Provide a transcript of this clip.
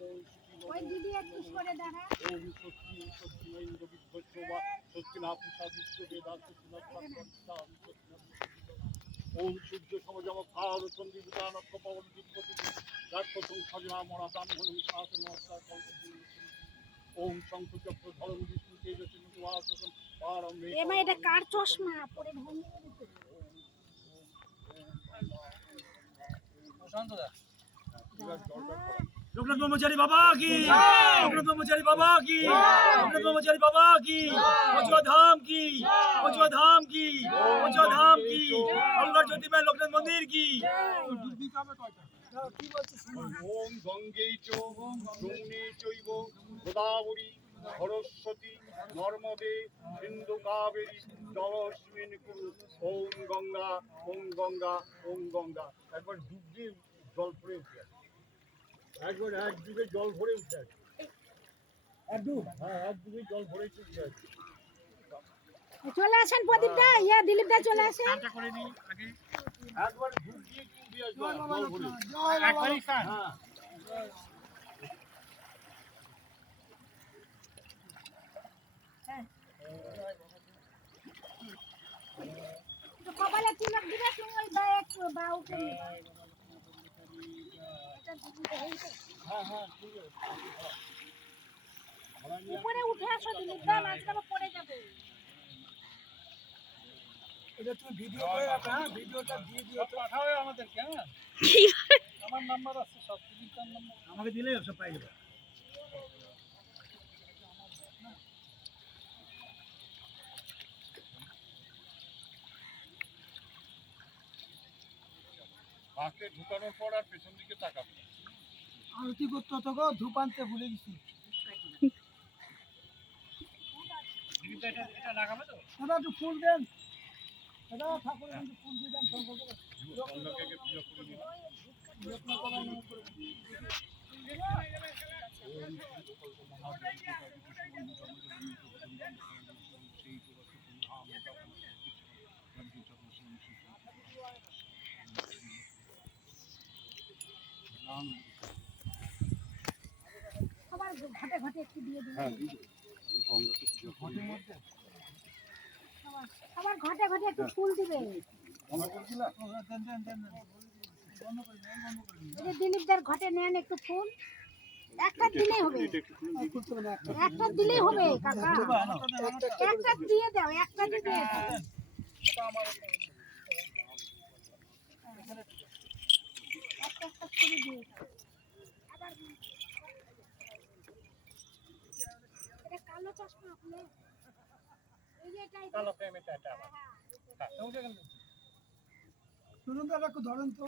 ওই দিদি একটু সরে দাঁড়া। ওম না পুষা বিশ্ব বেদা না সূর্য সমজম কাল চন্দ্রী বিধানক্ষ পবন বিদ্যুৎ রাক্ষসং সজনা মরা নমস্কার ওম শঙ্খ চক্র বিষ্ণু তেজস্বী নিবাসম পারমে এমা এটা কার চশমা? পরে ভঙ্গি দিতে। লোকনাথ ব্রহ্মচারী বাবা কি? লোকনাথ ব্রহ্মচারী বাবা কি? লোকনাথ ব্রহ্মচারী বাবা কি? পচুয়া ধাম কি? পচুয়া ধাম কি? পচুয়া ধাম কি? গঙ্গার জ্যোতির্ময় লোকনাথ মন্দির কি? ওম গঙ্গেই চ যমুনে চৈব গোদাবরী সরস্বতী নর্মদে সিন্ধু কাবেরী জলস্মিন কুরু। ওম গঙ্গা ওম গঙ্গা ওম গঙ্গা। একবার ডুব দিয়ে জল ভরে উঠে। একবার এক ডুবে জল ভরে উঠে আসে। এক হ্যাঁ এক ডুবে জল ভরে উঠে। চলে আসেন প্রদীপ দা ইয়া দিলীপ দা চলে আসেন। একবার ডুব দিয়ে দিয়ে জল ভরে হ্যাঁ তো কপালে তিলক দিবে তুমি ওই বা একটু বা উপরে নিবা। এটা দিদি এই তো। হ্যাঁ হ্যাঁ ঠিক আছে উপরে উঠে আসো দিলীপ দা মাঝখানে আবার পড়ে যাবে। এটা তুমি ভিডিও করে রাখো হ্যাঁ ভিডিওটা দিয়ে দিও পাঠাও আমাদেরকে হ্যাঁ। আমার নাম্বার আছে সব নাম্বার আমাকে দিলেই সব পাই যাবে। বাঁকে ঢুকানোর পর আর পেছন দিকে তাকাবে। আরতি করতে হতো গো ধূপ আনতে ভুলে গেছি দাদা একটু ফুল দেন দাদা ঠাকুর একটু ফুল দিয়ে দেন শঙ্কর করে। অন্যকে আগে পুজো করে নিন। যত্ন করার নাম করে। সবার ঘাটে ঘাটে একটু ফুল দিবে বন্ধ করে দিলাম? ও, দেন দেন দেন দেন। বন্ধ করে দিন বন্ধ করে দিন এই যে দিলীপ দার ঘাটে নেন একটু ফুল একটা দিলেই হবে একটু দিলেই হবে কাকা একটা দিয়ে দাও একটা দিয়ে একটা একটা করে দিয়ে দাও আবার এটা কালো চশমা আপনি কালো ফ্রেম এটা এটা আমার। শুনুন ধরেন তো।